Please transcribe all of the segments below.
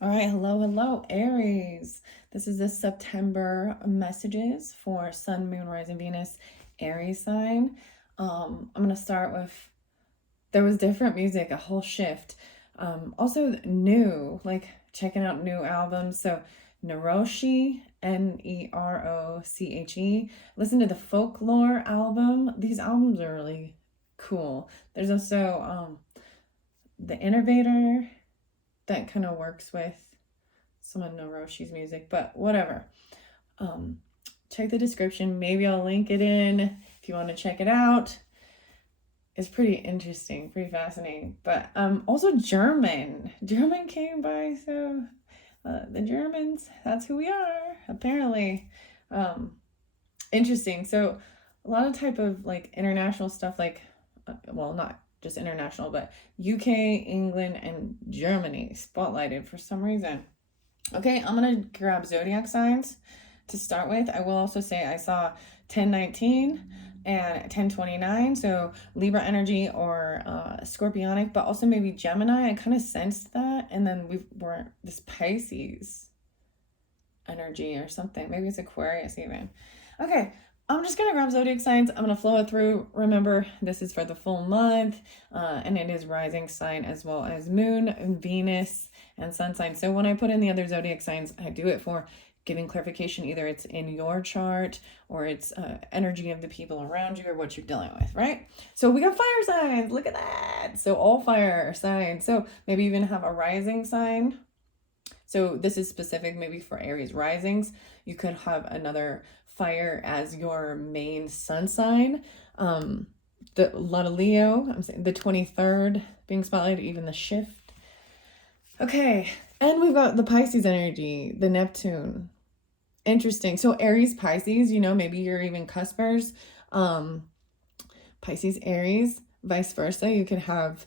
All right, hello, Aries. This is the September messages for Sun, Moon, Rising, Venus, Aries sign. I'm gonna start with there was different music, a whole shift. Also new, like checking out new albums. So Neroshi, Neroche. Listen to the Folklore album. These albums are really cool. There's also the Innovator that kind of works with some of Noroshi's music, but whatever. Um, check the description. Maybe I'll link it in if you want to check it out. It's pretty interesting, pretty fascinating. But also German. German came by, so the Germans, that's who we are, apparently. Interesting. So a lot of type of like international stuff, like, well, not just international, but UK, England, and Germany spotlighted for some reason. Okay, I'm going to grab zodiac signs to start with. I will also say I saw 1019 and 1029, so Libra energy or Scorpionic, but also maybe Gemini. I kind of sensed that. And then we're this Pisces energy or something. Maybe it's Aquarius even. Okay, I'm just going to grab zodiac signs. I'm going to flow it through. Remember, this is for the full month, and it is rising sign as well as moon, Venus, and sun sign. So when I put in the other zodiac signs, I do it for giving clarification. Either it's in your chart or it's energy of the people around you or what you're dealing with, right? So we got fire signs. Look at that. So all fire signs. So maybe even have a rising sign. So this is specific maybe for Aries risings. You could have another fire as your main sun sign. The lot of Leo, I'm saying the 23rd being spotlighted, even the shift. Okay, and we've got the Pisces energy, the Neptune. Interesting. So Aries, Pisces, maybe you're even cuspers. Pisces, Aries, vice versa. You could have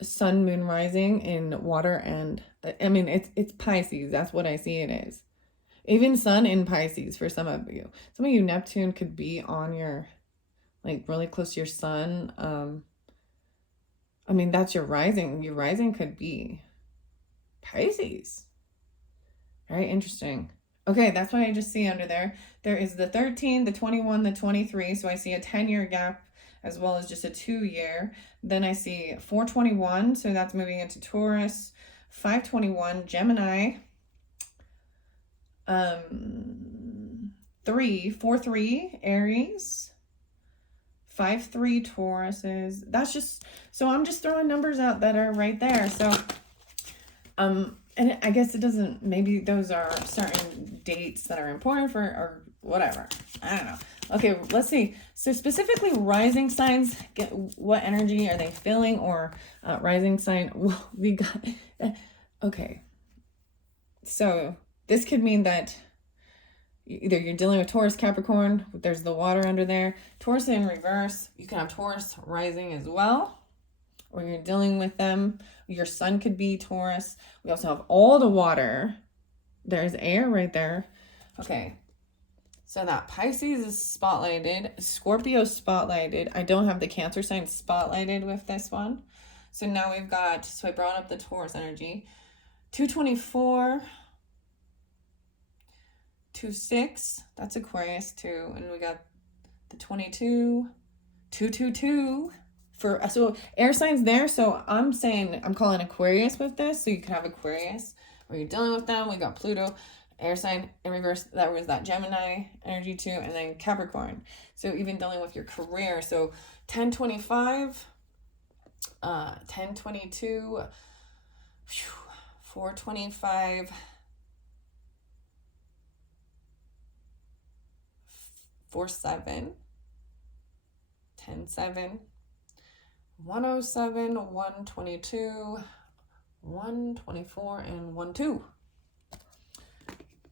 sun, moon, rising in water, and I mean it's Pisces. That's what I see it is. Even sun in Pisces for some of you. Some of you, Neptune could be on your, like, really close to your sun. I mean, that's your rising. Your rising could be Pisces. Very interesting. Okay, that's what I just see under there. There is the 13, the 21, the 23. So I see a 10-year gap as well as just a 2-year. Then I see 421. So that's moving into Taurus. 521, Gemini. 343 Aries, 53 Tauruses. That's just, so I'm just throwing numbers out that are right there. So and I guess it doesn't, maybe those are certain dates that are important for, or whatever, I don't know. Okay, let's see. So specifically rising signs, get what energy are they feeling? Or rising sign, well, we got okay, so this could mean that either you're dealing with Taurus, Capricorn, there's the water under there. Taurus in reverse, you can have Taurus rising as well, or you're dealing with them. Your sun could be Taurus. We also have all the water. There's air right there. Okay, so that Pisces is spotlighted. Scorpio spotlighted. I don't have the Cancer sign spotlighted with this one. So now we've got, so I brought up the Taurus energy. 224. 26, that's Aquarius too, and we got the 22, 222 for, so air signs there. So I'm saying I'm calling Aquarius with this, so you could have Aquarius where you're dealing with them. We got Pluto, air sign in reverse, that was that Gemini energy too, and then Capricorn. So even dealing with your career, so 1025, 1022, 425, 47, 10-7, 107, 122, 124, and 12.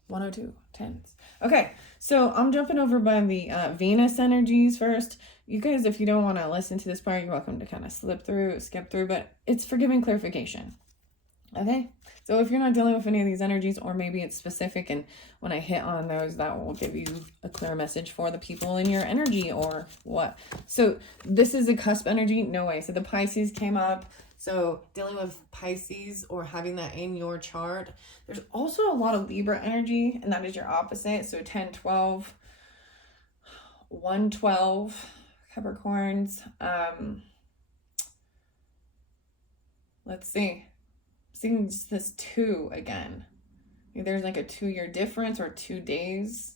102, tens. Okay, so I'm jumping over by the Venus energies first. You guys, if you don't want to listen to this part, you're welcome to kind of skip through, but it's for giving clarification. Okay, so if you're not dealing with any of these energies, or maybe it's specific, and when I hit on those, that will give you a clear message for the people in your energy or what. So this is a cusp energy, no way. So the Pisces came up, So dealing with Pisces or having that in your chart. There's also a lot of Libra energy, and that is your opposite. So 10, 12, 1, 12 Capricorns. Let's see. Seeing this 2 again. There's like a 2-year difference or 2 days.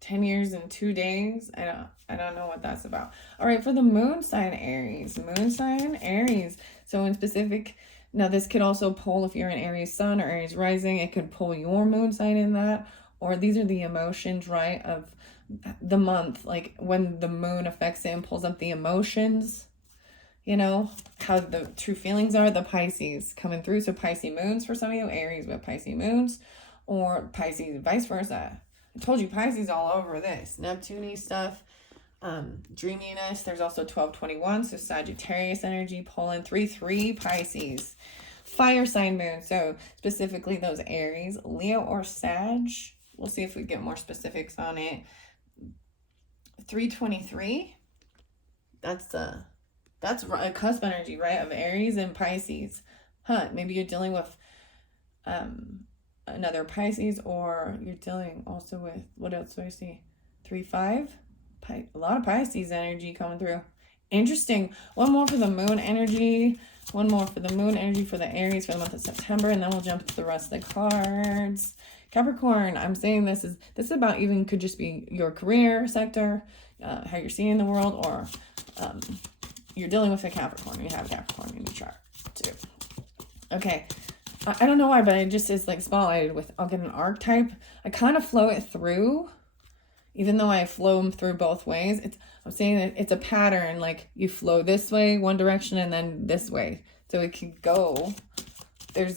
10 years and 2 days. I don't know what that's about. All right, for the moon sign Aries. Moon sign Aries. So in specific, now this could also pull if you're an Aries sun or Aries rising, it could pull your moon sign in that. Or these are the emotions, right, of the month. Like when the moon affects it and pulls up the emotions, you know, how the true feelings are, the Pisces coming through. So Pisces moons for some of you, Aries with Pisces moons, or Pisces vice versa. I told you Pisces all over this. Neptune stuff, dreaminess. There's also 12-21, so Sagittarius energy pulling 3-3 Pisces. Fire sign moon, so specifically those Aries, Leo or Sag. We'll see if we get more specifics on it. 3-23. That's a cusp energy, right, of Aries and Pisces. Maybe you're dealing with another Pisces, or you're dealing also with, what else do I see? 3-5. A lot of Pisces energy coming through. Interesting. One more for the moon energy. One more for the moon energy for the Aries for the month of September, and then we'll jump to the rest of the cards. Capricorn, I'm saying this is about, even could just be your career sector, how you're seeing the world, or you're dealing with a Capricorn. You have a Capricorn in your chart too. Okay. I don't know why, but it just is like spotlighted with, I'll get an archetype. I kind of flow it through, even though I flow them through both ways. I'm saying that it's a pattern, like you flow this way, one direction, and then this way. So it can go. There's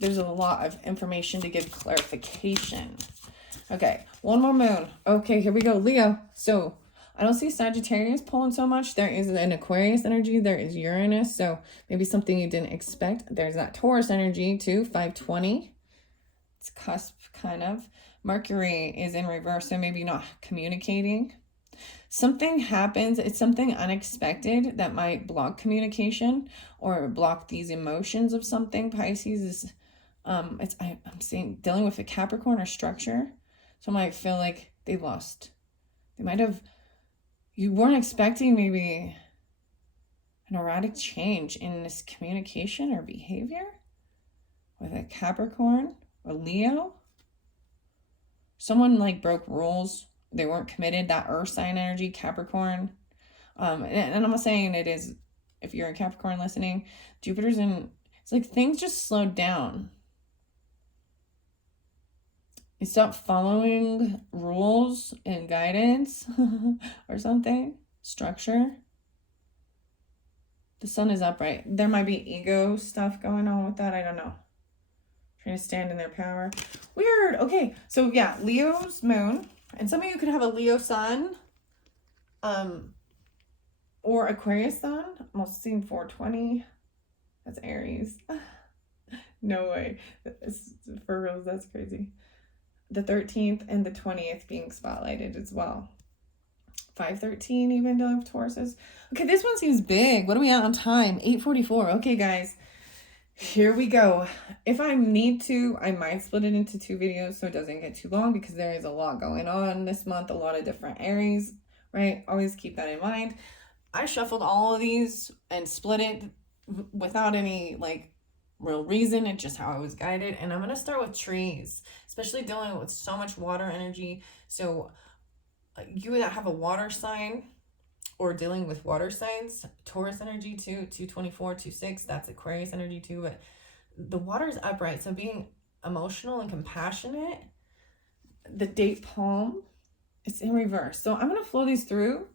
a lot of information to give clarification. Okay, one more moon. Okay, here we go, Leo. So I don't see Sagittarius pulling so much. There is an Aquarius energy. There is Uranus. So maybe something you didn't expect. There's that Taurus energy too, 5-20. It's cusp kind of. Mercury is in reverse, so maybe not communicating. Something happens. It's something unexpected that might block communication or block these emotions of something. Pisces is, I'm seeing dealing with a Capricorn or structure. So I might feel like they might have, you weren't expecting maybe an erratic change in this communication or behavior with a Capricorn or Leo. Someone like broke rules. They weren't committed. That earth sign energy, Capricorn. And I'm saying it is, if you're a Capricorn listening, Jupiter's in, it's like things just slowed down. You stop following rules and guidance or something, structure. The sun is upright. There might be ego stuff going on with that. I don't know. Trying to stand in their power. Weird. Okay. So yeah, Leo's moon. And some of you could have a Leo sun. Or Aquarius sun. I'm also seeing 420. That's Aries. No way. For reals, that's crazy. The 13th and the 20th being spotlighted as well. 5-13 even dealing with Tauruses. Okay, this one seems big. What are we at on time? 8:44. Okay, guys. Here we go. If I need to, I might split it into 2 videos so it doesn't get too long, because there is a lot going on this month, a lot of different Aries, right? Always keep that in mind. I shuffled all of these and split it without any like real reason. It's just how I was guided. And I'm going to start with trees, especially dealing with so much water energy. So you that have a water sign or dealing with water signs, Taurus energy too, 224, 26, that's Aquarius energy too. But the water is upright. So being emotional and compassionate, the date palm, it's in reverse. So I'm going to flow these through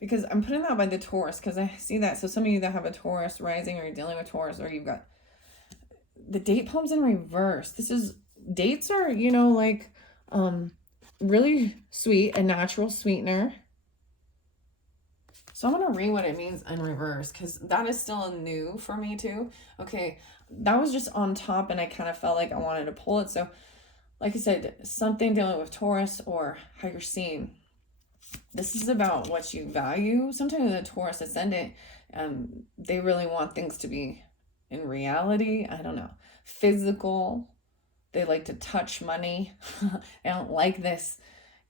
because I'm putting that by the Taurus, because I see that. So some of you that have a Taurus rising, or you're dealing with Taurus, or you've got the date palms in reverse. This is, dates are, you know, like really sweet, a natural sweetener. So I'm going to read what it means in reverse, because that is still new for me too. Okay, that was just on top and I kind of felt like I wanted to pull it. So like I said, something dealing with Taurus or how you're seeing This is about what you value. Sometimes the Taurus ascendant, they really want things to be in reality. I don't know. Physical. They like to touch money. I don't like this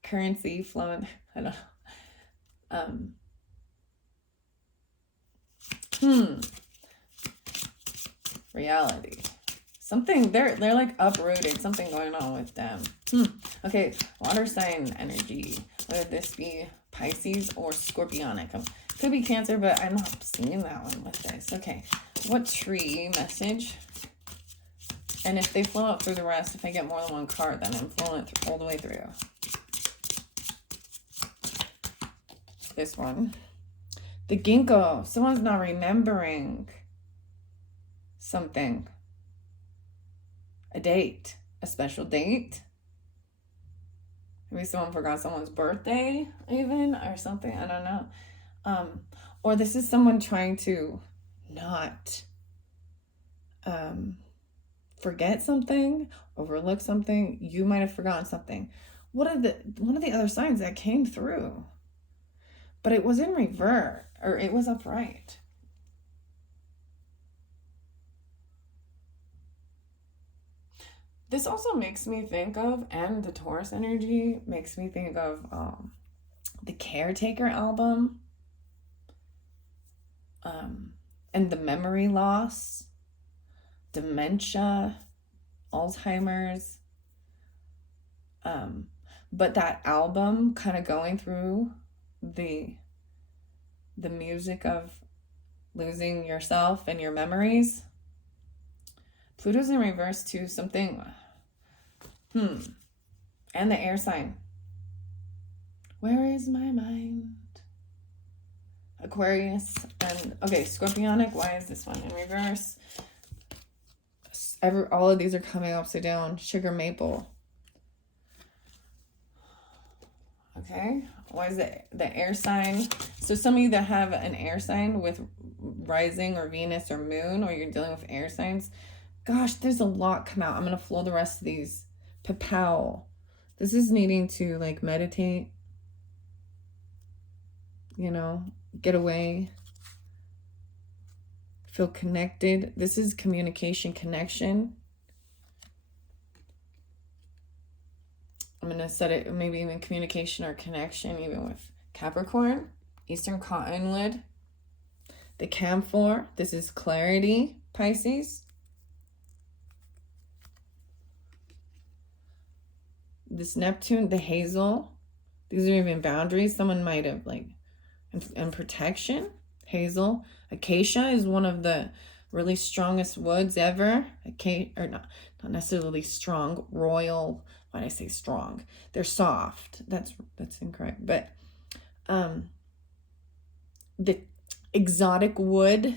currency flowing. I don't know. Reality. Something, they're like uprooted. Something going on with them. Okay, water sign energy. Whether this be Pisces or Scorpionic. Could be Cancer, but I'm not seeing that one with this. Okay, what tree message? And if they flow up through the rest, if I get more than one card, then I'm flowing it all the way through. This one. The ginkgo. Someone's not remembering something. A date. A special date. Maybe someone forgot someone's birthday, even, or something. I don't know. Or this is someone trying to not forget something, overlook something. You might have forgotten something. One of the other signs that came through, but it was in reverse, or it was upright. This also makes me think of, and the Taurus energy makes me think of the Caretaker album, and the memory loss, dementia, Alzheimer's. But that album kind of going through the music of losing yourself and your memories. Pluto's in reverse to something. And the air sign. Where is my mind? Aquarius. And okay, Scorpionic. Why is this one in reverse? All of these are coming upside down. Sugar maple. Okay, why is it the air sign? So some of you that have an air sign with rising or Venus or moon, or you're dealing with air signs, gosh, there's a lot come out. I'm going to flow the rest of these. Papal. This is needing to like meditate, get away, feel connected. This is communication, connection. I'm going to set it maybe even communication or connection, even with Capricorn, Eastern Cottonwood, the Camphor. This is clarity, Pisces. This Neptune, the Hazel. These are even boundaries. Someone might have and protection. Hazel. Acacia is one of the really strongest woods ever. Or not necessarily strong, royal. Why did I say strong? They're soft. That's incorrect. But the exotic wood,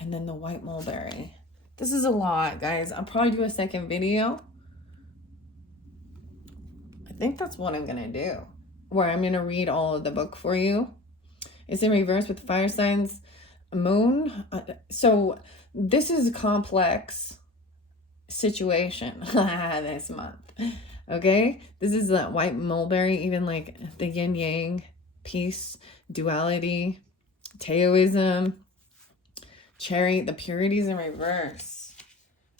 and then the white mulberry. This is a lot, guys. I'll probably do a second video. I think that's what I'm gonna do, where I'm gonna read all of the book for you. It's in reverse with fire signs, moon. So this is a complex situation this month. Okay, this is that white mulberry, even like the yin yang, peace, duality, Taoism, cherry, the purity's in reverse,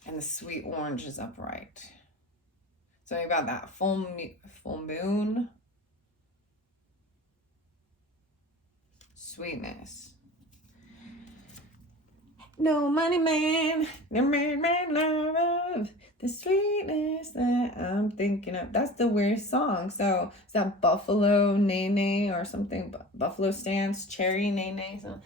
and the sweet orange is upright. So about that full moon, sweetness. No money man, never made love. The sweetness that I'm thinking of. That's the weird song. So is that Buffalo Nene or something? Buffalo Stance, Cherry Nene. So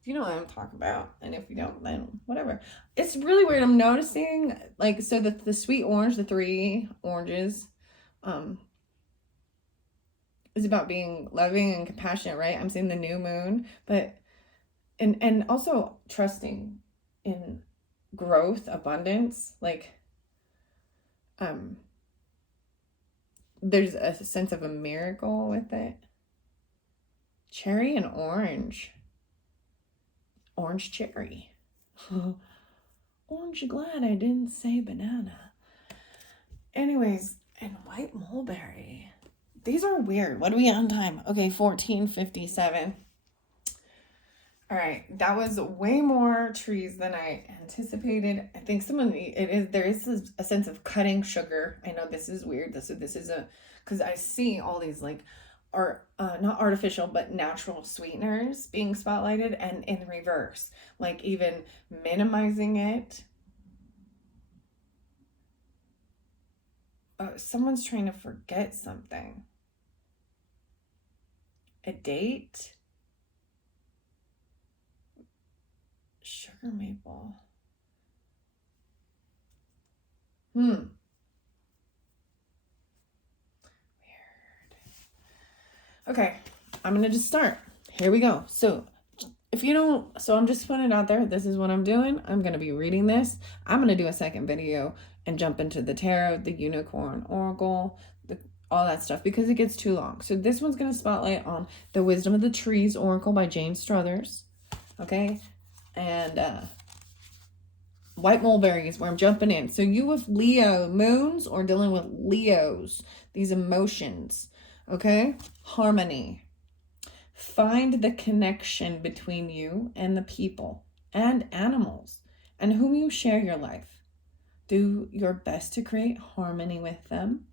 if you know what I'm talking about, and if you don't, then whatever. It's really weird. I'm noticing, so the sweet orange, the 3 oranges, is about being loving and compassionate, right? I'm seeing the new moon, but and also trusting in growth, abundance. There's a sense of a miracle with it. Cherry and orange. Orange cherry. Orange, glad I didn't say banana. Anyways, And white mulberry. These are weird. What are we on time? Okay, 14:57. All right, that was way more trees than I anticipated. I think there is a sense of cutting sugar. I know this is weird. This is a, because I see all these like not artificial but natural sweeteners being spotlighted, and in reverse, like even minimizing it. Someone's trying to forget something. A date. Sugar maple. Weird. Okay, I'm gonna just start. Here we go. So if you don't, so I'm just putting it out there. This is what I'm doing. I'm gonna be reading this. I'm gonna do a second video and jump into the tarot, the unicorn oracle, all that stuff, because it gets too long. So this one's gonna spotlight on the Wisdom of the Trees oracle by Jane Struthers. Okay, and white mulberry is where I'm jumping in. So you with Leo moons or dealing with Leos, these emotions, okay? Harmony. Find the connection between you and the people and animals and whom you share your life. Do your best to create harmony with them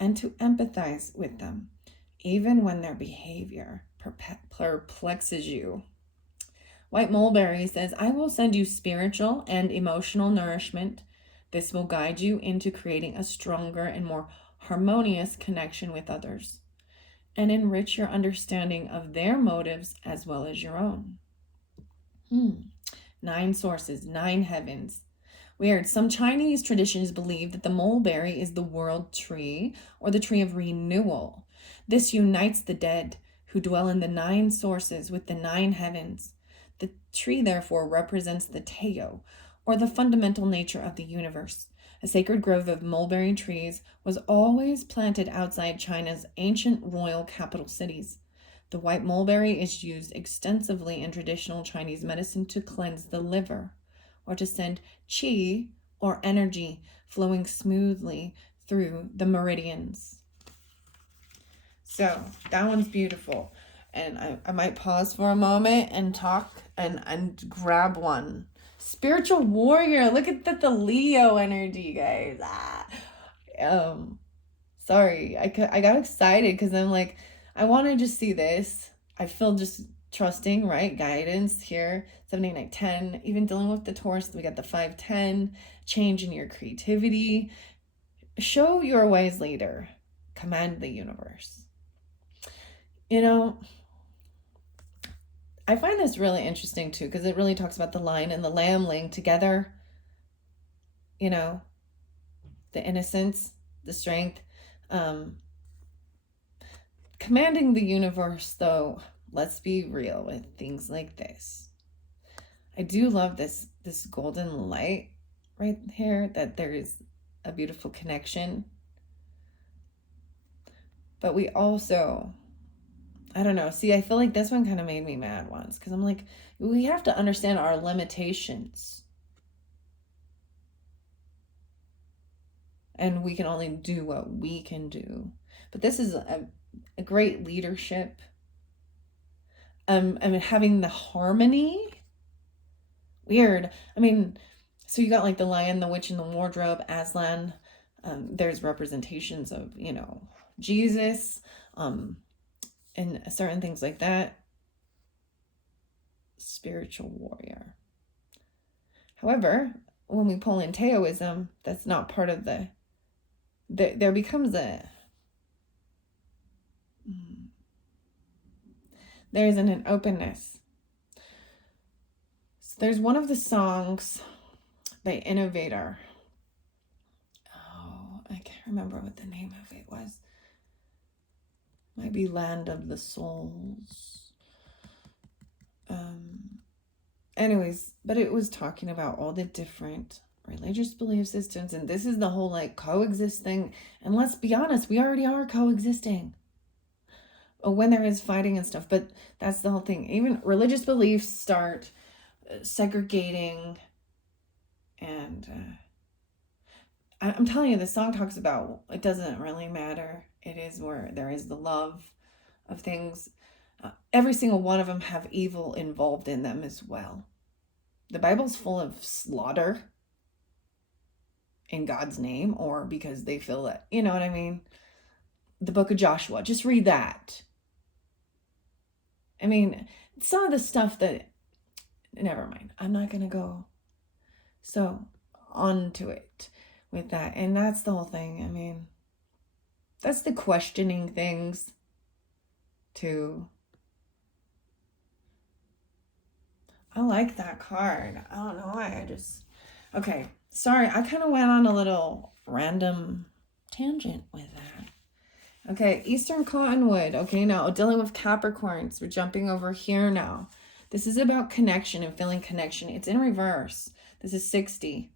and to empathize with them, even when their behavior perplexes you. White mulberry says, I will send you spiritual and emotional nourishment. This will guide you into creating a stronger and more harmonious connection with others and enrich your understanding of their motives as well as your own. 9 sources, 9 heavens. Weird. Some Chinese traditions believe that the mulberry is the world tree or the tree of renewal. This unites the dead who dwell in the 9 sources with the 9 heavens. The tree, therefore, represents the Tao, or the fundamental nature of the universe. A sacred grove of mulberry trees was always planted outside China's ancient royal capital cities. The white mulberry is used extensively in traditional Chinese medicine to cleanse the liver, or to send qi, or energy, flowing smoothly through the meridians. So that one's beautiful. And I might pause for a moment and talk and grab one. Spiritual warrior. Look at the Leo energy, guys. Sorry. I got excited because I'm like, I want to just see this. I feel just trusting, right? Guidance here. 7, 8, 9, 10. Even dealing with the Taurus, we got the 5, 10. Change in your creativity. Show your wise leader. Command the universe. You know, I find this really interesting too, because it really talks about the lion and the lamb laying together, you know, the innocence, the strength. Commanding the universe, though, let's be real with things like this. I do love this golden light right here, that there is a beautiful connection. But we also, I don't know. See, I feel like this one kind of made me mad once, because I'm like, we have to understand our limitations. And we can only do what we can do. But this is a great leadership. I mean, having the harmony. Weird. I mean, so you got like the lion, the witch, and the wardrobe, Aslan. There's representations of, you know, Jesus. And certain things like that. Spiritual warrior. However, when we pull in Taoism, that's not part of there becomes there's an openness. So there's one of the songs by Innovator. Oh, I can't remember what the name of it was. Might be Land of the Souls. Anyways, but it was talking about all the different religious belief systems, and this is the whole like coexist thing. And let's be honest, we already are coexisting when there is fighting and stuff, but that's the whole thing. Even religious beliefs start segregating, and I'm telling you, the song talks about it doesn't really matter. It is where there is the love of things. Every single one of them have evil involved in them as well. The Bible's full of slaughter in God's name, or because they feel that, you know what I mean? The book of Joshua, just read that. I mean, some of the stuff that, never mind, I'm not going to go so on to it with that. And that's the whole thing. I mean, that's the questioning things too. I like that card. I don't know why. Okay. Sorry, I kind of went on a little random tangent with that. Okay, Eastern Cottonwood. Okay, now dealing with Capricorns. We're jumping over here now. This is about connection and feeling connection. It's in reverse. This is 60.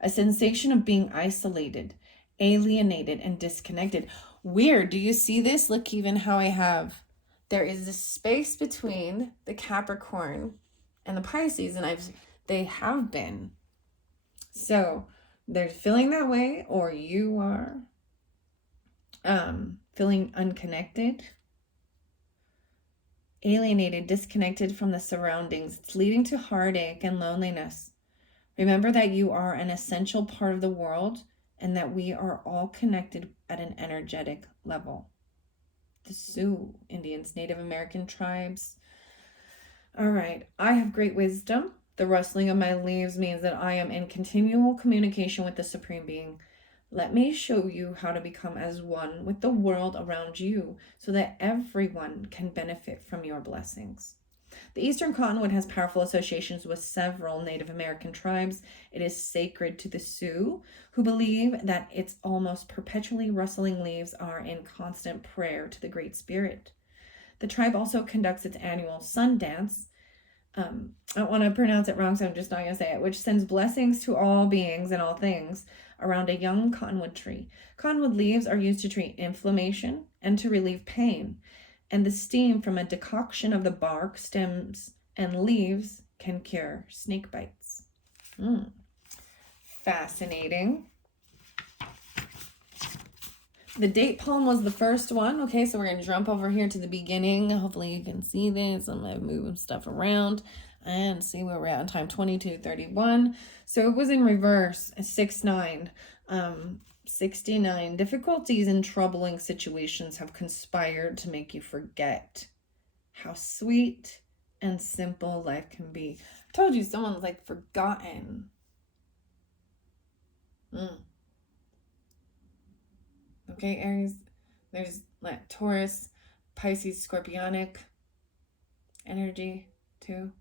A sensation of being isolated, alienated, and disconnected. Weird. Do you see this? Look, even how I have. There is this space between the Capricorn and the Pisces, and they have been. So they're feeling that way, or you are feeling unconnected, alienated, disconnected from the surroundings. It's leading to heartache and loneliness. Remember that you are an essential part of the world and that we are all connected at an energetic level. The Sioux Indians, Native American tribes. All right. I have great wisdom. The rustling of my leaves means that I am in continual communication with the Supreme Being. Let me show you how to become as one with the world around you so that everyone can benefit from your blessings. The Eastern Cottonwood has powerful associations with several Native American tribes. It is sacred to the Sioux, who believe that its almost perpetually rustling leaves are in constant prayer to the Great Spirit. The tribe also conducts its annual sun dance. I don't want to pronounce it wrong, so I'm just not going to say it, which sends blessings to all beings and all things around a young cottonwood tree. Cottonwood leaves are used to treat inflammation and to relieve pain, and the steam from a decoction of the bark, stems, and leaves can cure snake bites. Fascinating. The date palm was the first one. Okay, so we're going to jump over here to the beginning. Hopefully you can see this. I'm going to move stuff around and see where we're at on time. 22:31. So it was in reverse. 6-9. 69. Difficulties and troubling situations have conspired to make you forget how sweet and simple life can be. I told you someone's like forgotten. Okay, Aries, there's like Taurus, Pisces, Scorpionic energy too.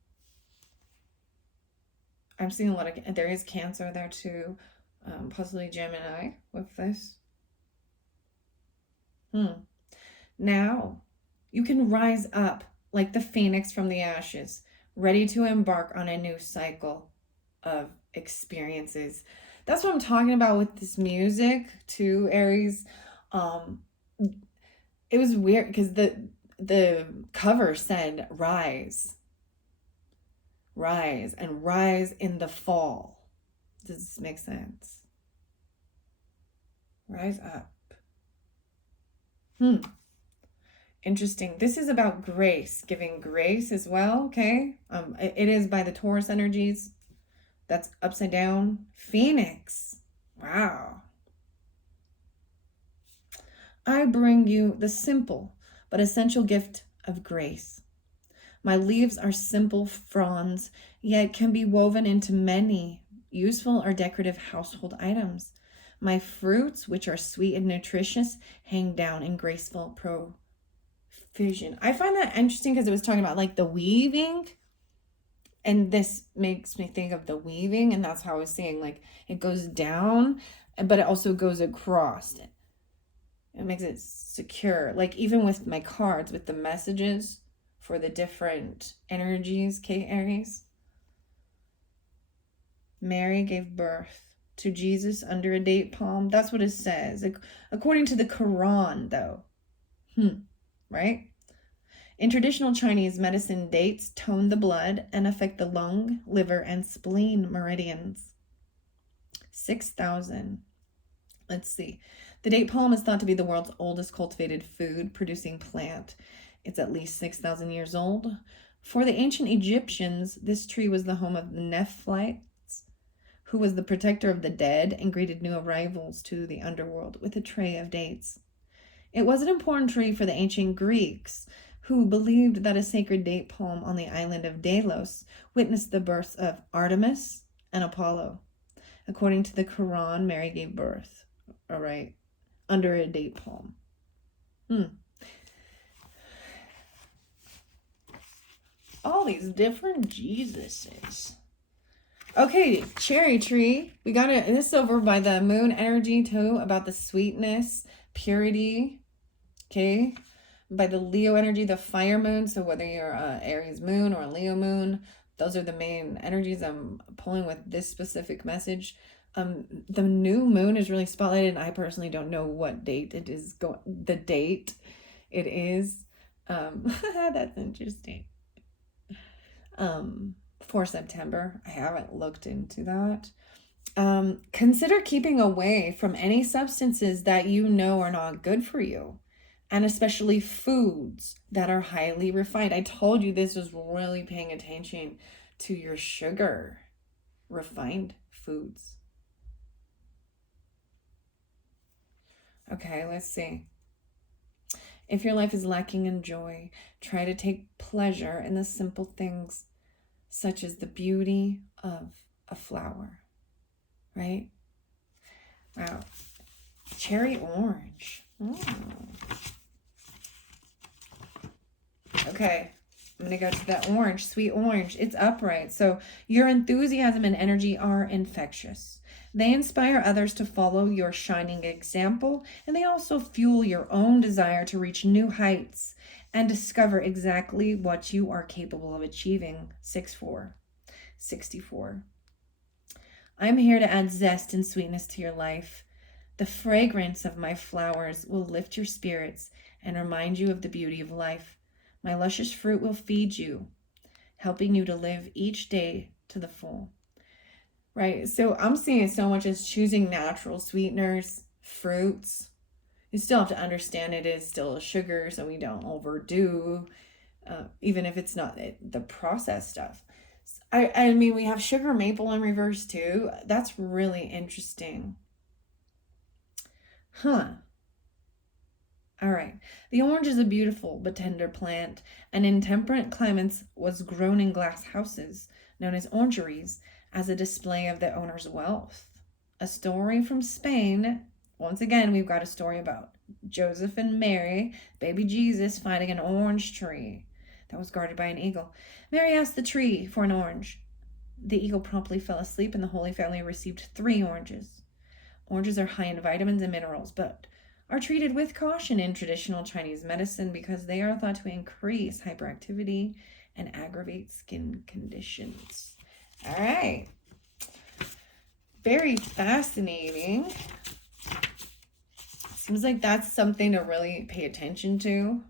I'm seeing a lot of, there is Cancer there too, possibly Gemini with this. Now, you can rise up like the phoenix from the ashes, ready to embark on a new cycle of experiences. That's what I'm talking about with this music too, Aries. It was weird because the cover said rise and rise in the fall. Does this make sense? Rise up. Interesting. This is about grace, giving grace as well. Okay. It is by the Taurus energies. That's upside down. Phoenix. Wow. I bring you the simple but essential gift of grace. My leaves are simple fronds, yet can be woven into many useful or decorative household items. My fruits, which are sweet and nutritious, hang down in graceful profusion. I find that interesting because it was talking about like the weaving. And this makes me think of the weaving, and that's how I was saying, like, it goes down, but it also goes across. It makes it secure. Like, even with my cards, with the messages for the different energies, okay, Aries? Mary gave birth to Jesus under a date palm. That's what it says. According to the Quran, though. Right? In traditional Chinese medicine, dates tone the blood and affect the lung, liver, and spleen meridians. 6,000. Let's see. The date palm is thought to be the world's oldest cultivated food producing plant. It's at least 6,000 years old. For the ancient Egyptians, this tree was the home of the Nephilites, who was the protector of the dead and greeted new arrivals to the underworld with a tray of dates. It was an important tree for the ancient Greeks, who believed that a sacred date palm on the island of Delos witnessed the births of Artemis and Apollo. According to the Quran, Mary gave birth, all right, under a date palm. All these different Jesuses. Okay, cherry tree. We got it. This is over by the moon energy too, about the sweetness, purity. Okay, by the Leo energy, the fire moon. So whether you're Aries moon or a Leo moon, those are the main energies I'm pulling with this specific message. The new moon is really spotlighted, and I personally don't know what date it is the date it is. That's interesting. For September. I haven't looked into that. Consider keeping away from any substances that you know are not good for you, and especially foods that are highly refined. I told you this was really paying attention to your sugar, refined foods. Okay, let's see. If your life is lacking in joy, try to take pleasure in the simple things, such as the beauty of a flower, right? Wow. Cherry orange. Okay, I'm going to go to that orange, sweet orange. It's upright. So your enthusiasm and energy are infectious. They inspire others to follow your shining example, and they also fuel your own desire to reach new heights and discover exactly what you are capable of achieving. 64. I'm here to add zest and sweetness to your life. The fragrance of my flowers will lift your spirits and remind you of the beauty of life. My luscious fruit will feed you, helping you to live each day to the full. Right? So I'm seeing so much as choosing natural sweeteners, fruits. You still have to understand it is still a sugar, so we don't overdo, even if it's not the processed stuff. I mean, we have sugar maple in reverse too. That's really interesting. All right. The orange is a beautiful but tender plant, and in temperate climates was grown in glass houses, known as orangeries, as a display of the owner's wealth. A story from Spain. Once again, we've got a story about Joseph and Mary, baby Jesus, finding an orange tree that was guarded by an eagle. Mary asked the tree for an orange. The eagle promptly fell asleep, and the Holy Family received 3 oranges. Oranges are high in vitamins and minerals, but are treated with caution in traditional Chinese medicine because they are thought to increase hyperactivity and aggravate skin conditions. All right. Very fascinating. Seems like that's something to really pay attention to.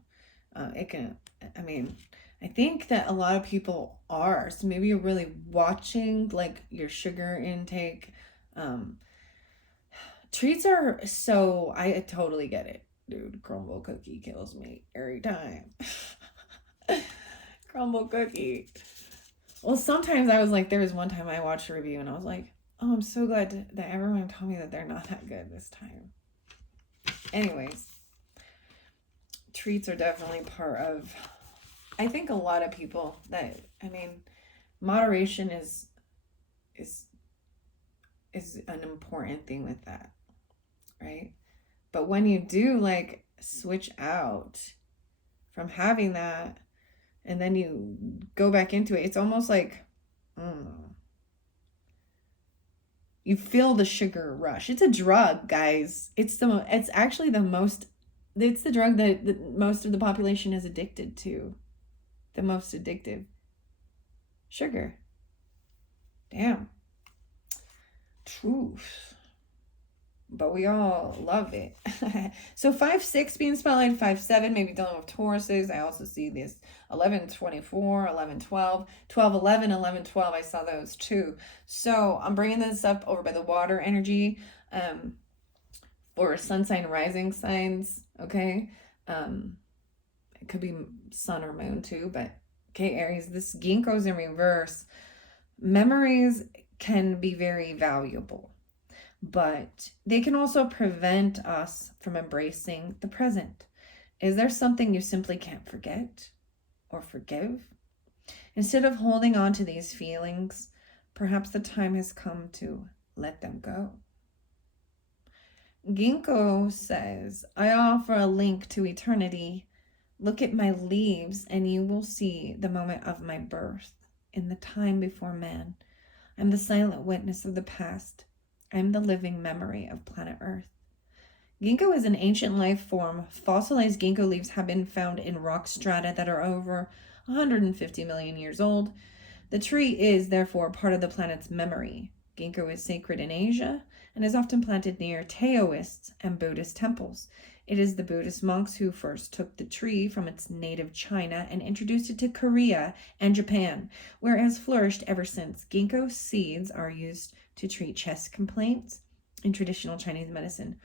I think that a lot of people are. So maybe you're really watching like your sugar intake. Treats are so, I totally get it. Dude, crumble cookie kills me every time. Crumble cookie. Well, sometimes I was like, there was one time I watched a review and I was like, oh, I'm so glad that everyone told me that they're not that good this time. Anyways, treats are definitely part of, I think a lot of people moderation is an important thing with that, right? But when you do like switch out from having that and then you go back into it, it's almost like, I don't know, you feel the sugar rush. It's a drug, guys. It's the drug that most of the population is addicted to. The most addictive. Sugar. Damn. Truth. But we all love it. So 5-6 being spotlighted, 5-7 maybe dealing with Tauruses. I also see this 11-24, 11-12, 12-11, 11-12. I saw those too. So I'm bringing this up over by the water energy. or sun sign rising signs, okay? It could be sun or moon too, but okay, Aries, this ginkgo's in reverse. Memories can be very valuable, but they can also prevent us from embracing the present. Is there something you simply can't forget or forgive? Instead of holding on to these feelings, perhaps the time has come to let them go. Ginkgo says, I offer a link to eternity. Look at my leaves and you will see the moment of my birth in the time before man. I'm the silent witness of the past. I'm the living memory of planet Earth. Ginkgo is an ancient life form. Fossilized ginkgo leaves have been found in rock strata that are over 150 million years old. The tree is, therefore, part of the planet's memory. Ginkgo is sacred in Asia and is often planted near Taoist and Buddhist temples. It is the Buddhist monks who first took the tree from its native China and introduced it to Korea and Japan, where it has flourished ever since. Ginkgo seeds are used to treat chest complaints in traditional Chinese medicine.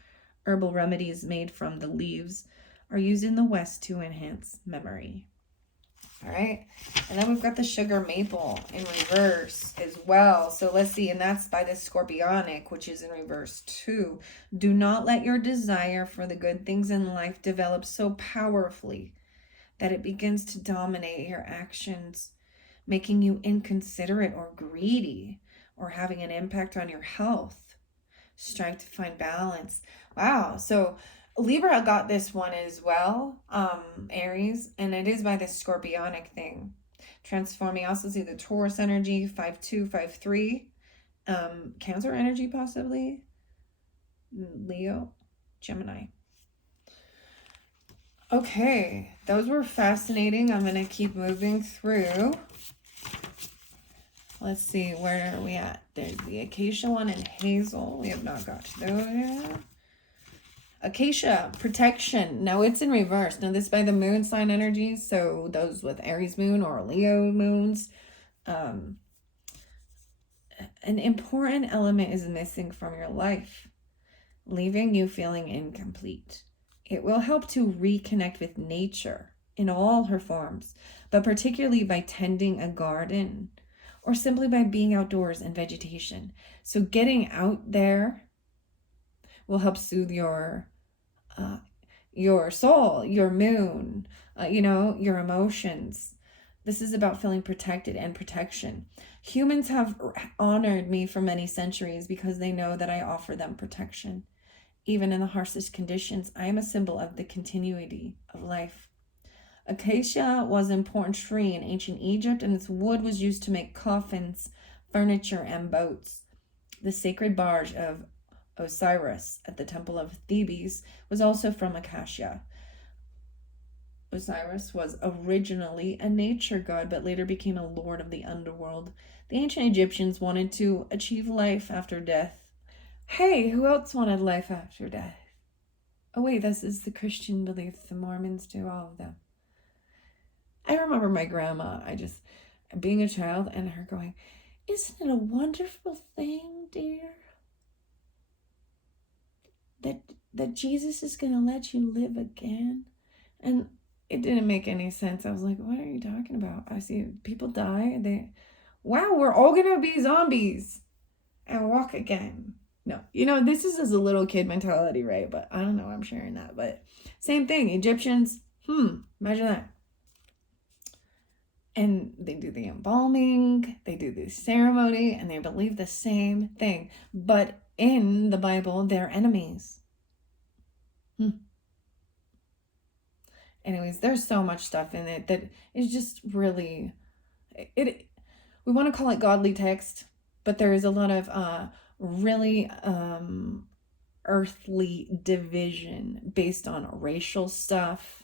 Herbal remedies made from the leaves are used in the West to enhance memory. All right, and then we've got the sugar maple in reverse as well. So let's see, and that's by the Scorpionic, which is in reverse too. Do not let your desire for the good things in life develop so powerfully that it begins to dominate your actions, making you inconsiderate or greedy, or having an impact on your health. Strive to find balance. Wow, so Libra got this one as well, Aries, and it is by the Scorpionic thing. Transforming, also see the Taurus energy, 5-2, 5-3. Cancer energy, possibly. Leo, Gemini. Okay, those were fascinating. I'm going to keep moving through. Let's see, where are we at? There's the Acacia one and Hazel. We have not got to those yet. Acacia, protection. Now it's in reverse. Now this is by the moon sign energies. So those with Aries moon or Leo moons. An important element is missing from your life, leaving you feeling incomplete. It will help to reconnect with nature in all her forms, but particularly by tending a garden or simply by being outdoors in vegetation. So getting out there will help soothe your soul, your moon, your emotions. This is about feeling protected and protection. Humans have honored me for many centuries because they know that I offer them protection. Even in the harshest conditions, I am a symbol of the continuity of life. Acacia was an important tree in ancient Egypt, and its wood was used to make coffins, furniture, and boats. The sacred barge of Osiris at the Temple of Thebes was also from acacia. Osiris was originally a nature god, but later became a lord of the underworld. The ancient Egyptians wanted to achieve life after death. Hey, who else wanted life after death? Oh wait, this is the Christian belief. The Mormons do, all of them. I remember my grandma, being a child, and her going, isn't it a wonderful thing, dear? That Jesus is going to let you live again? And it didn't make any sense. I was like, what are you talking about? I see people die. Wow, we're all going to be zombies and walk again. No, this is as a little kid mentality, right? But I don't know, I'm sharing that. But same thing, Egyptians, imagine that. And they do the embalming, they do the ceremony, and they believe the same thing. But in the Bible, they're enemies. Anyways, there's so much stuff in it that is just really, we want to call it godly text, but there is a lot of really earthly division based on racial stuff,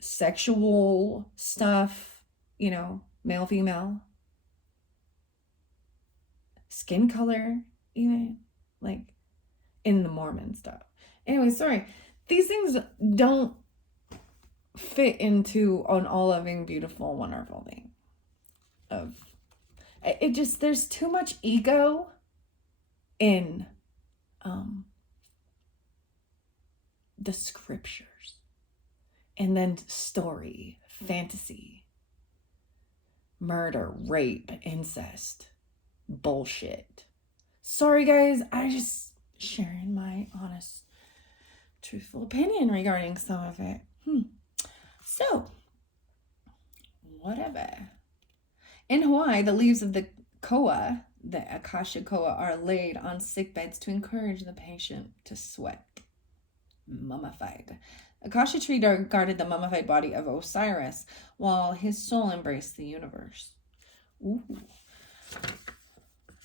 sexual stuff, male, female, skin color, even, like in the Mormon stuff. Anyway, sorry. These things don't fit into an all-loving, beautiful, wonderful thing. There's too much ego in the scriptures, and then story, fantasy, murder, rape, incest, bullshit. Sorry guys, I just sharing my honest, truthful opinion regarding some of it. So, whatever. In Hawaii, the leaves of the koa, the Akasha koa, are laid on sick beds to encourage the patient to sweat. Mummified. Akasha tree guarded the mummified body of Osiris, while his soul embraced the universe. Ooh.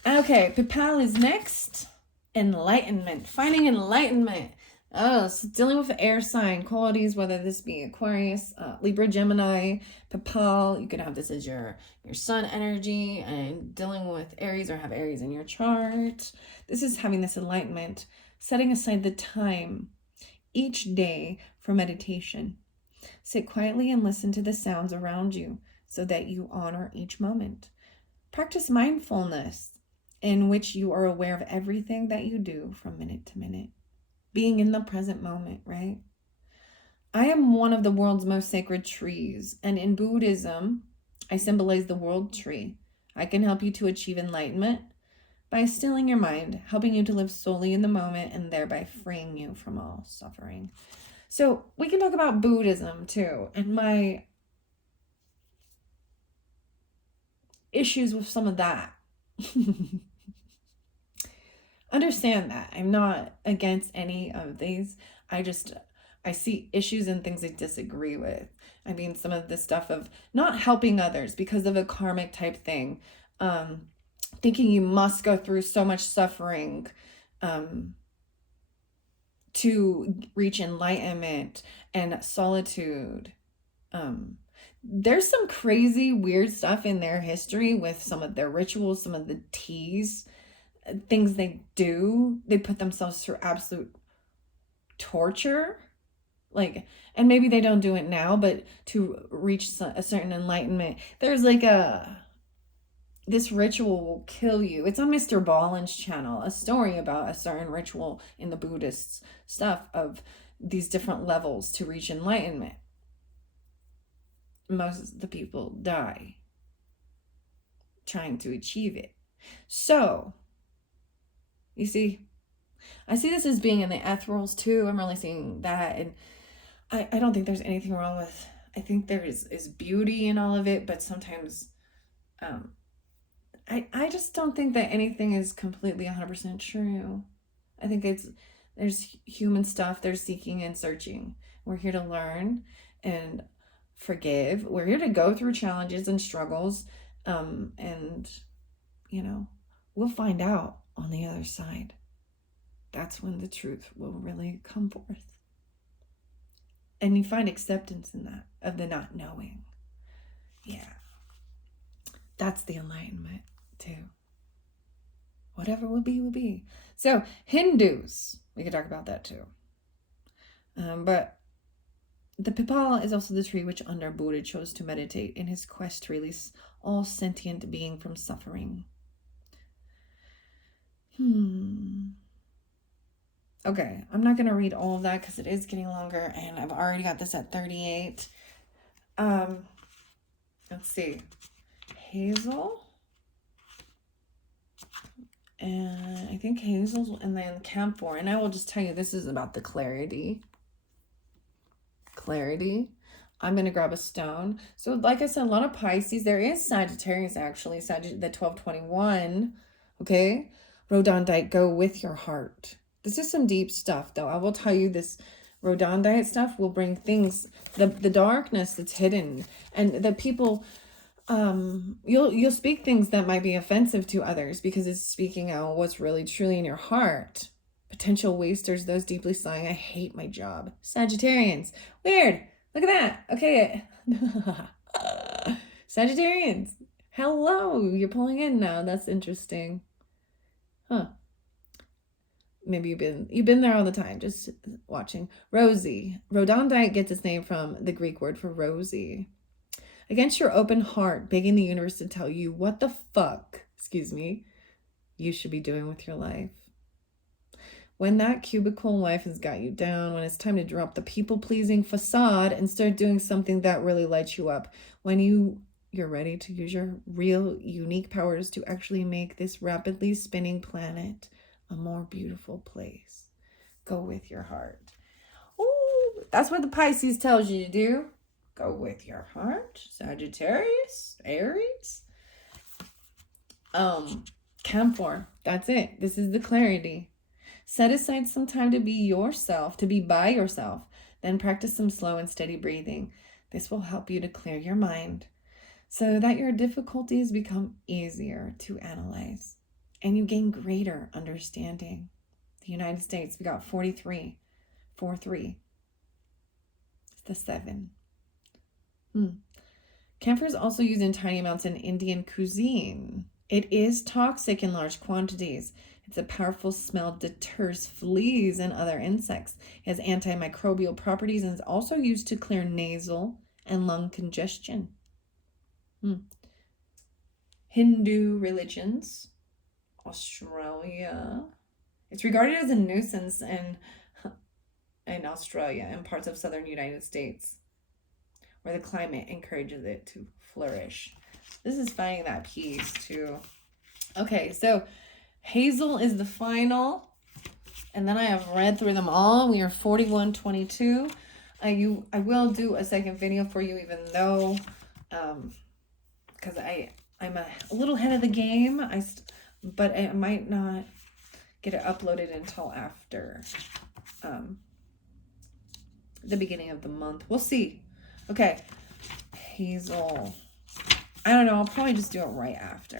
Okay, Pipal is next. Enlightenment. Finding enlightenment. Oh, so dealing with air sign qualities, whether this be Aquarius, Libra, Gemini, Pipal. You could have this as your sun energy, and dealing with Aries or have Aries in your chart. This is having this enlightenment, setting aside the time each day for meditation. Sit quietly and listen to the sounds around you so that you honor each moment. Practice mindfulness, in which you are aware of everything that you do from minute to minute. Being in the present moment, right? I am one of the world's most sacred trees, and in Buddhism, I symbolize the world tree. I can help you to achieve enlightenment by stilling your mind, helping you to live solely in the moment, and thereby freeing you from all suffering. So we can talk about Buddhism too, and my issues with some of that. Understand that. I'm not against any of these. I see issues and things I disagree with. I mean, some of the stuff of not helping others because of a karmic type thing. Thinking you must go through so much suffering to reach enlightenment and solitude. There's some crazy, weird stuff in their history with some of their rituals, some of the teas, things they do. They put themselves through absolute torture. And maybe they don't do it now, but to reach a certain enlightenment, there's this ritual will kill you. It's on Mr. Ballin's channel, a story about a certain ritual in the Buddhist stuff of these different levels to reach enlightenment. Most of the people die trying to achieve it. So, you see, I see this as being in the ethereals too. I'm really seeing that. And I don't think there's anything wrong with, I think there is beauty in all of it, but sometimes I just don't think that anything is completely 100% true. I think there's human stuff, there's seeking and searching. We're here to learn and forgive. We're here to go through challenges and struggles. And, we'll find out on the other side. That's when the truth will really come forth. And you find acceptance in that, of the not knowing. Yeah. That's the enlightenment too. Whatever will be, will be. So Hindus, we could talk about that too. But the Pipal is also the tree which under Buddha chose to meditate in his quest to release all sentient being from suffering. Okay, I'm not going to read all of that because it is getting longer and I've already got this at 38. Let's see. Hazel. And I think hazel and then camphor. And I will just tell you, this is about the clarity. I'm going to grab a stone. So like I said, a lot of Pisces. There is Sagittarius actually. The 1221. Okay. Rhodonite, go with your heart. This is some deep stuff though. I will tell you, this rhodonite stuff will bring things, the darkness that's hidden, and the people, you'll speak things that might be offensive to others because it's speaking out what's really truly in your heart. Potential wasters, those deeply sighing, I hate my job. Sagittarians, weird. Look at that. Okay. Sagittarians, hello. You're pulling in now. That's interesting. Huh. Maybe you've been there all the time, just watching. Rosie. Rhodonite gets its name from the Greek word for rosy. Against your open heart, begging the universe to tell you what the fuck, you should be doing with your life. When that cubicle life has got you down, when it's time to drop the people-pleasing facade and start doing something that really lights you up, when you're ready to use your real unique powers to actually make this rapidly spinning planet a more beautiful place. Go with your heart. Ooh, that's what the Pisces tells you to do. Go with your heart. Sagittarius, Aries. Camphor. That's it. This is the clarity. Set aside some time to be yourself, to be by yourself. Then practice some slow and steady breathing. This will help you to clear your mind so that your difficulties become easier to analyze and you gain greater understanding. The United States, we got 43, 4-3. It's the 7. Camphor is also used in tiny amounts in Indian cuisine. It is toxic in large quantities. It's a powerful smell, deters fleas and other insects. It has antimicrobial properties and is also used to clear nasal and lung congestion. Hindu religions, Australia. It's regarded as a nuisance in Australia and parts of southern United States, where the climate encourages it to flourish. This is finding that piece too. Okay, so hazel is the final, and then I have read through them all. We are 41-22. I will do a second video for you, even though, because I'm a little ahead of the game. But I might not get it uploaded until after the beginning of the month. We'll see. Okay, hazel. I don't know. I'll probably just do it right after.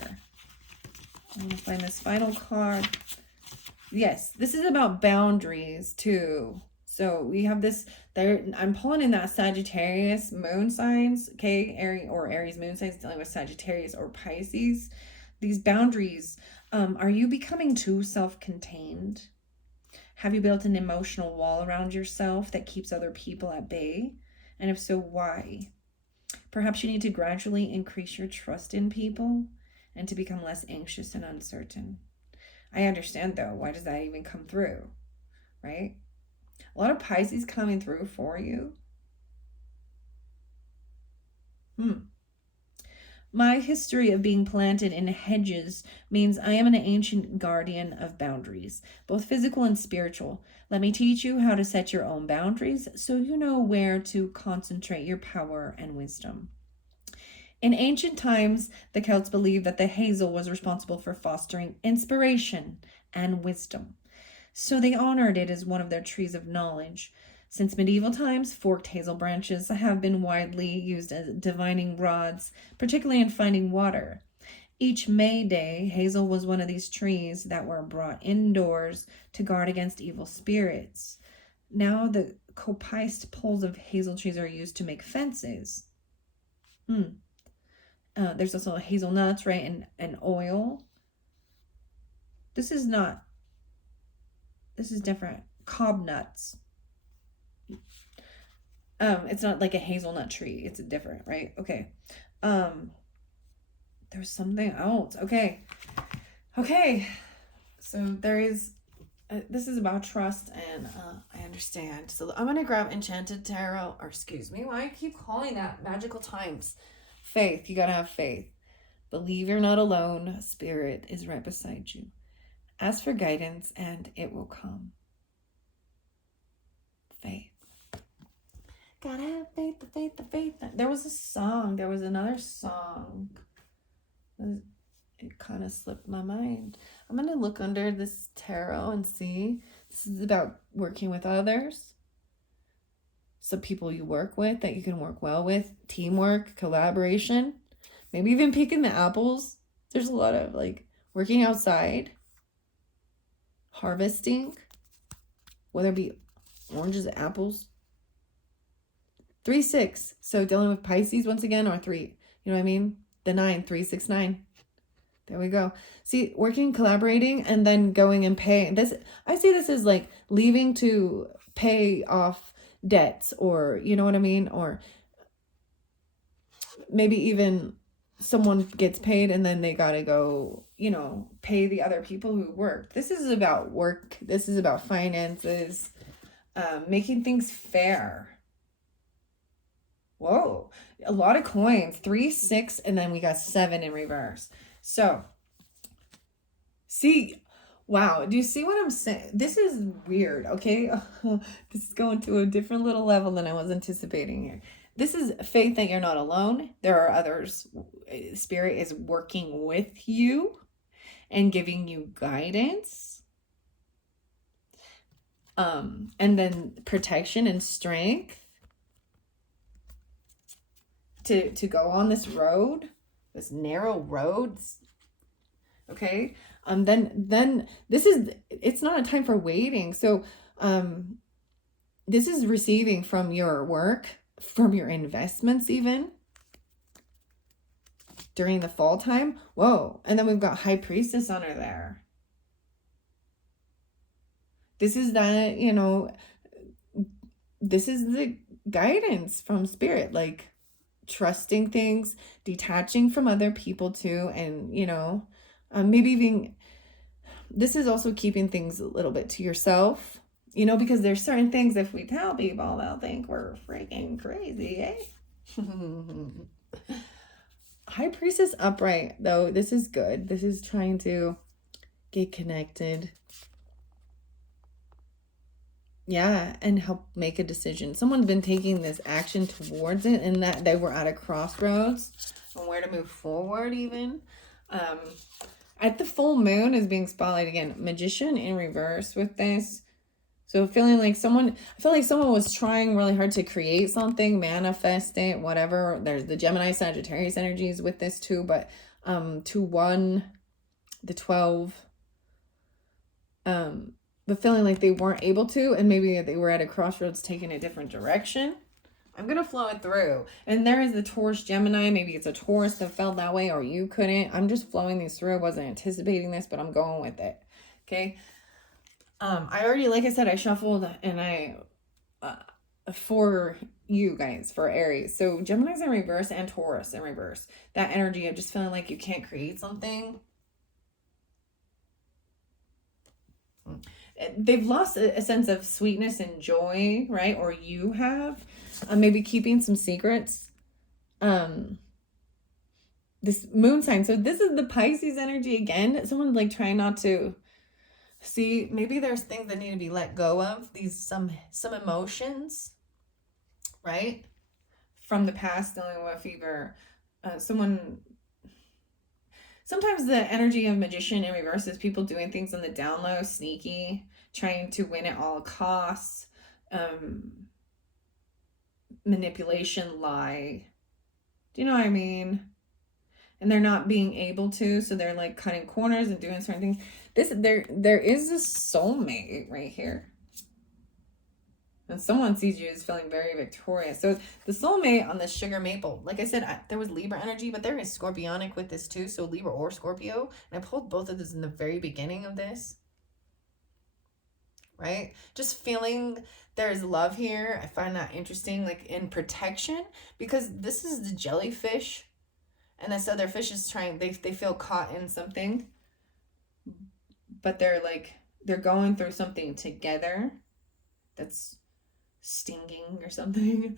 I'm going to find this final card. Yes, this is about boundaries too. So we have this there. I'm pulling in that Sagittarius moon signs, okay? Aries moon signs dealing with Sagittarius or Pisces. These boundaries, are you becoming too self-contained? Have you built an emotional wall around yourself that keeps other people at bay? And if so, why? Perhaps you need to gradually increase your trust in people and to become less anxious and uncertain. I understand though, why does that even come through, right? A lot of Pisces coming through for you. My history of being planted in hedges means I am an ancient guardian of boundaries, both physical and spiritual. Let me teach you how to set your own boundaries so you know where to concentrate your power and wisdom. In ancient times, the Celts believed that the hazel was responsible for fostering inspiration and wisdom. So they honored it as one of their trees of knowledge. Since medieval times, forked hazel branches have been widely used as divining rods, particularly in finding water. Each May Day, hazel was one of these trees that were brought indoors to guard against evil spirits. Now the copiced poles of hazel trees are used to make fences. There's also hazelnuts, right, and oil. This is different. Cob nuts. It's not like a hazelnut tree. It's different, right? Okay. There's something else. Okay. So there is, this is about trust, and I understand. So I'm going to grab Enchanted Tarot, or excuse me, why I keep calling that Magical Times. Faith. You got to have faith. Believe you're not alone. Spirit is right beside you. Ask for guidance and it will come. Faith. Gotta have faith, the faith. There was another song. It kind of slipped my mind. I'm going to look under this tarot and see. This is about working with others. Some people you work with that you can work well with. Teamwork, collaboration. Maybe even picking the apples. There's a lot of working outside. Harvesting. Whether it be oranges, apples. 3-6. So dealing with Pisces once again, or 3. You know what I mean? The 9, 3, 6, 9. There we go. See, working, collaborating, and then going and paying. This, I see this as leaving to pay off debts, or you know what I mean? Or maybe even someone gets paid and then they got to go, you know, pay the other people who worked. This is about work. This is about finances, making things fair. Whoa, a lot of coins. 3, 6, and then we got 7 in reverse. So, see, wow, do you see what I'm saying? This is weird, okay? This is going to a different little level than I was anticipating here. This is faith that you're not alone. There are others. Spirit is working with you and giving you guidance. And then protection and strength to go on this road, this narrow road. Okay. Then it's not a time for waiting. So, this is receiving from your work, from your investments, even during the fall time. Whoa. And then we've got High Priestess on her there. This is that, you know, this is the guidance from Spirit, like trusting things, detaching from other people too. And, you know, maybe even, this is also keeping things a little bit to yourself, you know, because there's certain things, if we tell people, they'll think we're freaking crazy, eh? High Priestess upright, though, this is good. This is trying to get connected. Yeah, and help make a decision. Someone's been taking this action towards it, and that they were at a crossroads on where to move forward even. At the full moon is being spotlighted again. Magician in reverse with this. So I feel like someone was trying really hard to create something, manifest it, whatever. There's the Gemini Sagittarius energies with this too, but 2-1, the 12, but feeling like they weren't able to, and maybe they were at a crossroads taking a different direction. I'm going to flow it through. And there is the Taurus Gemini. Maybe it's a Taurus that felt that way, or you couldn't. I'm just flowing these through. I wasn't anticipating this, but I'm going with it. Okay. I already, like I said, I shuffled and I, for you guys, for Aries. So Gemini's in reverse and Taurus in reverse. That energy of just feeling like you can't create something. They've lost a sense of sweetness and joy, right? Or you have, maybe keeping some secrets. This moon sign. So this is the Pisces energy again. Someone like trying not to see, maybe there's things that need to be let go of, some emotions, right? From the past, dealing with fever. Sometimes the energy of Magician in reverse is people doing things on the down low, sneaky, trying to win at all costs, manipulation, lie. Do you know what I mean? And they're not being able to, so they're like cutting corners and doing certain things. There is a soulmate right here. And someone sees you as feeling very victorious. So the soulmate on this sugar maple, like I said, there was Libra energy, but there is Scorpionic with this too. So Libra or Scorpio. And I pulled both of those in the very beginning of this. Right? Just feeling there's love here. I find that interesting, like in protection, because this is the jellyfish. And this other fish is trying, they feel caught in something. But they're going through something together that's stinging or something.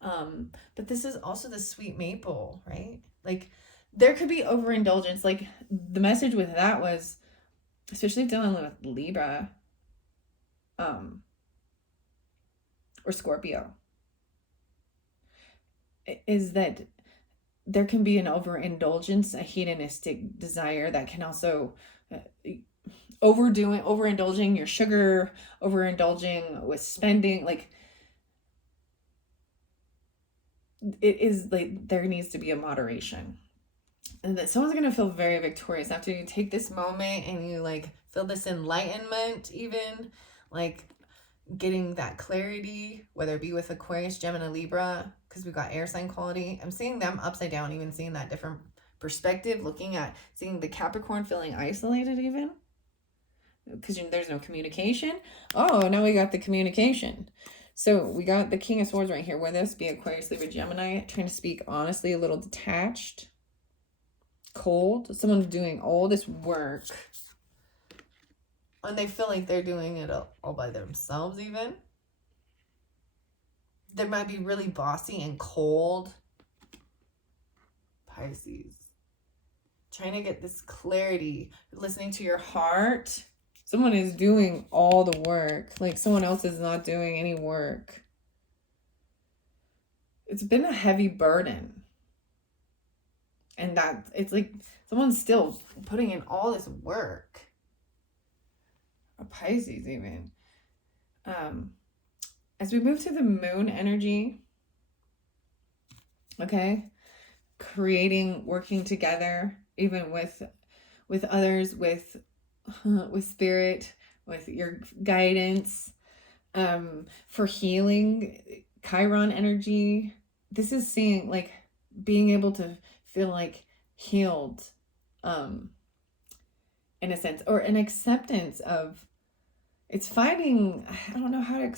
But this is also the sweet maple, right? Like there could be overindulgence. Like the message with that was, especially dealing with Libra, or Scorpio, is that there can be an overindulgence, a hedonistic desire that can also overindulging your sugar, overindulging with spending, like it is like there needs to be a moderation. And that someone's going to feel very victorious after you take this moment and you like feel this enlightenment, even like getting that clarity, whether it be with Aquarius, Gemini, Libra, because we've got air sign quality. I'm seeing them upside down, even seeing that different perspective, seeing the Capricorn feeling isolated even, because there's no communication. Oh, now we got the communication. So we got the King of Swords right here with us, be Aquarius, Libra, Gemini, trying to speak honestly, a little detached. cold. Someone's doing all this work and they feel like they're doing it all by themselves even. They might be really bossy and cold. Pisces. Trying to get this clarity, listening to your heart. Someone is doing all the work. Like someone else is not doing any work. It's been a heavy burden. And that it's like someone's still putting in all this work. A Pisces even. As we move to the moon energy, okay, creating, working together, even with others, with spirit, with your guidance, for healing, Chiron energy. This is seeing like being able to feel like healed, in a sense, or an acceptance of, it's fighting, I don't know how to,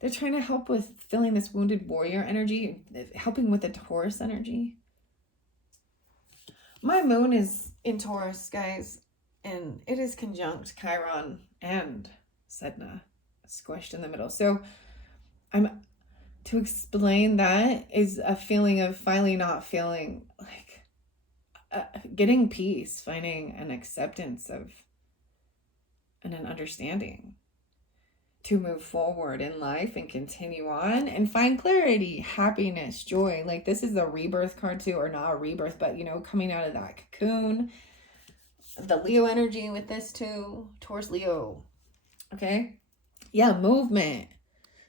they're trying to help with feeling this wounded warrior energy, helping with the Taurus energy. My moon is in Taurus, guys, and it is conjunct Chiron and Sedna, squished in the middle. So to explain that is a feeling of finally not feeling like getting peace, finding an acceptance of and an understanding to move forward in life and continue on and find clarity, happiness, joy. Like this is a rebirth card too, or not a rebirth, but you know, coming out of that cocoon. The Leo energy with this too, Taurus Leo. Okay. Yeah, movement.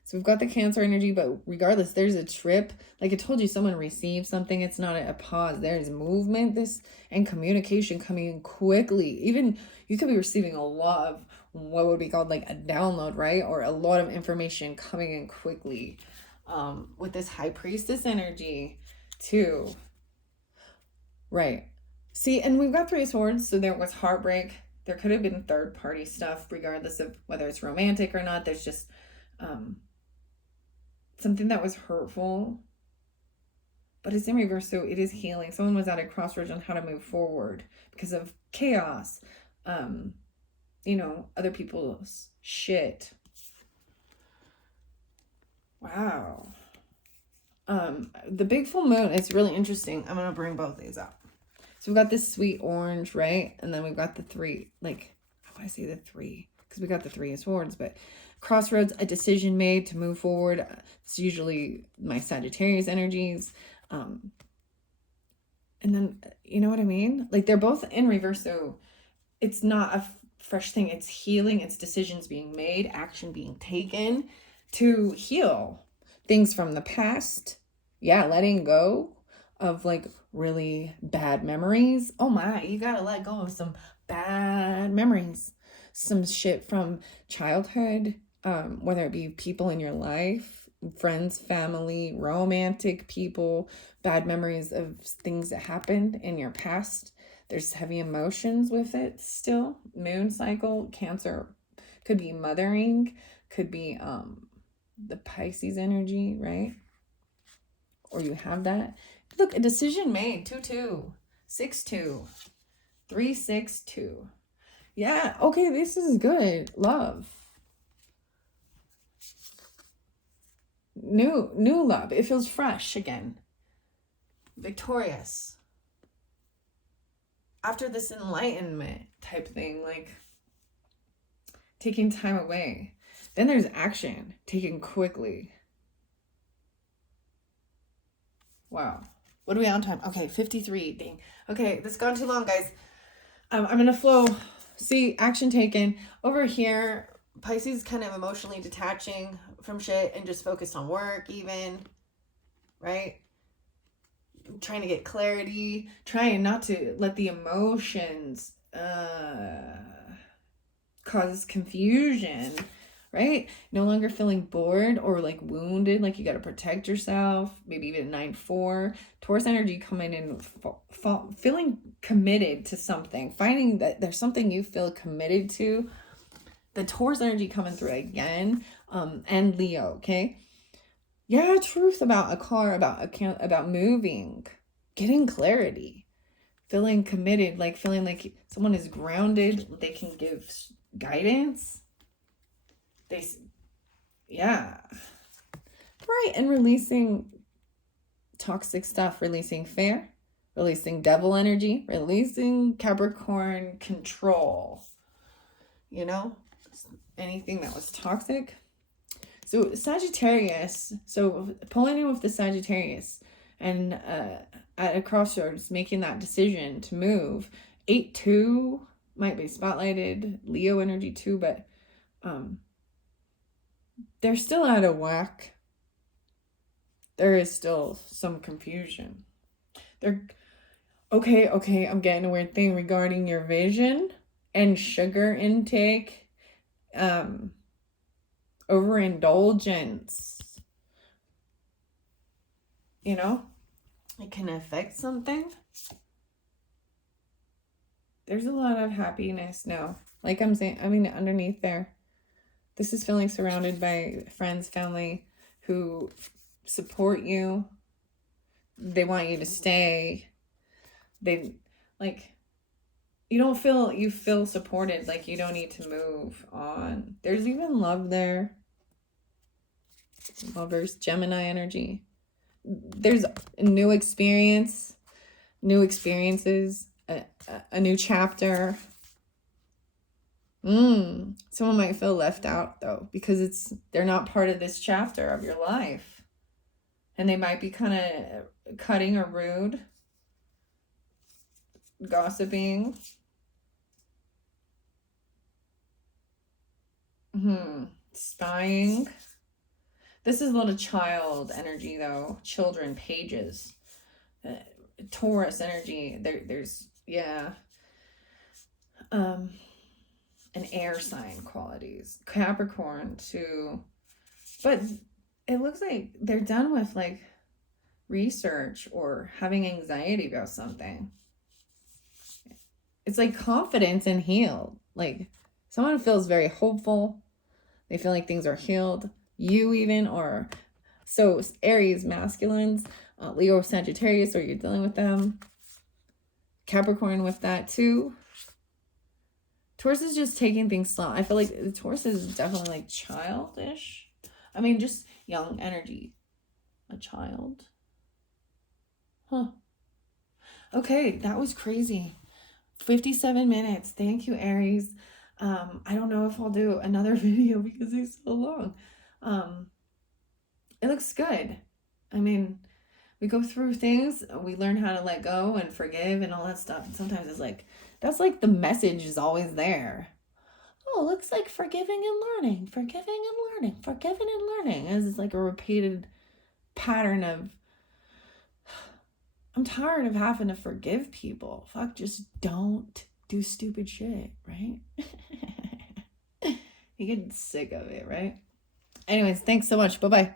So we've got the Cancer energy, but regardless, there's a trip. Like I told you, someone received something. It's not a pause. There's movement, and communication coming in quickly. Even you could be receiving a lot of what would be called like a download, right? Or a lot of information coming in quickly. With this High Priestess energy too. Right. See, and we've got Three of Swords. So there was heartbreak. There could have been third party stuff, regardless of whether it's romantic or not. There's just, something that was hurtful, but it's in reverse, so it is healing. Someone was at a crossroads on how to move forward because of chaos, you know, other people's shit. Wow. The big full moon is really interesting. I'm gonna bring both these up. So we've got this sweet orange, right? And then we've got the three, like, how do I say the three? Because we got the Three of Swords, but crossroads, a decision made to move forward. It's usually my Sagittarius energies. And then, you know what I mean? Like they're both in reverse. So it's not a fresh thing. It's healing. It's decisions being made, action being taken to heal things from the past. Yeah. Letting go of like really bad memories. Oh my, you got to let go of some bad memories. Some shit from childhood, whether it be people in your life, friends, family, romantic people, bad memories of things that happened in your past. There's heavy emotions with it still. Moon cycle, Cancer could be mothering, could be the Pisces energy, right? Or you have that. Look, a decision made, 2-2, 6-2, 3-6-2. Yeah, okay, this is good. Love. New love. It feels fresh again. Victorious. After this enlightenment type thing, like taking time away. Then there's action, taken quickly. Wow. What are we on time? Okay, 53. Dang. Okay, this has gone too long, guys. I'm going to flow. See, action taken. Over here, Pisces kind of emotionally detaching from shit and just focused on work even, right? Trying to get clarity, trying not to let the emotions cause confusion, right? No longer feeling bored or like wounded, like you got to protect yourself. Maybe even 9-4. Taurus energy coming in, feeling committed to something, finding that there's something you feel committed to. The Taurus energy coming through again, and Leo, okay? Yeah, truth about a car, about moving, getting clarity, feeling committed, like feeling like someone is grounded, they can give guidance. Yeah. Right, and releasing toxic stuff, releasing fear, releasing devil energy, releasing Capricorn control. You know, anything that was toxic. So Sagittarius, so pulling in with the Sagittarius and at a crossroads, making that decision to move. 8-2 might be spotlighted, Leo energy too, but they're still out of whack. There is still some confusion. They're okay, I'm getting a weird thing regarding your vision and sugar intake. Overindulgence. You know, it can affect something. There's a lot of happiness now. Like I'm saying, I mean, underneath there, this is feeling surrounded by friends, family who support you. They want you to stay. They like, you feel supported. Like you don't need to move on. There's even love there. Lovers, Gemini energy. There's a new experience, new experiences, a new chapter. Someone might feel left out though, because they're not part of this chapter of your life. And they might be kind of cutting or rude, gossiping. Spying. This is a little child energy though. Children, pages. Taurus energy. There's an air sign qualities. Capricorn too. But it looks like they're done with like research or having anxiety about something. It's like confidence and healed. Like someone feels very hopeful. They feel like things are healed. You even, or so Aries masculines, Leo Sagittarius, or you're dealing with them. Capricorn with that too. Taurus is just taking things slow. I feel like the Taurus is definitely like childish. I mean, just young energy. A child. Huh. Okay, that was crazy. 57 minutes. Thank you, Aries. I don't know if I'll do another video because it's so long. It looks good. I mean, we go through things, we learn how to let go and forgive and all that stuff. And sometimes it's like, that's like the message is always there. Oh, looks like forgiving and learning, forgiving and learning, forgiving and learning. It's like a repeated pattern of, I'm tired of having to forgive people. Fuck, just don't do stupid shit, right? You get sick of it, right? Anyways, thanks so much. Bye-bye.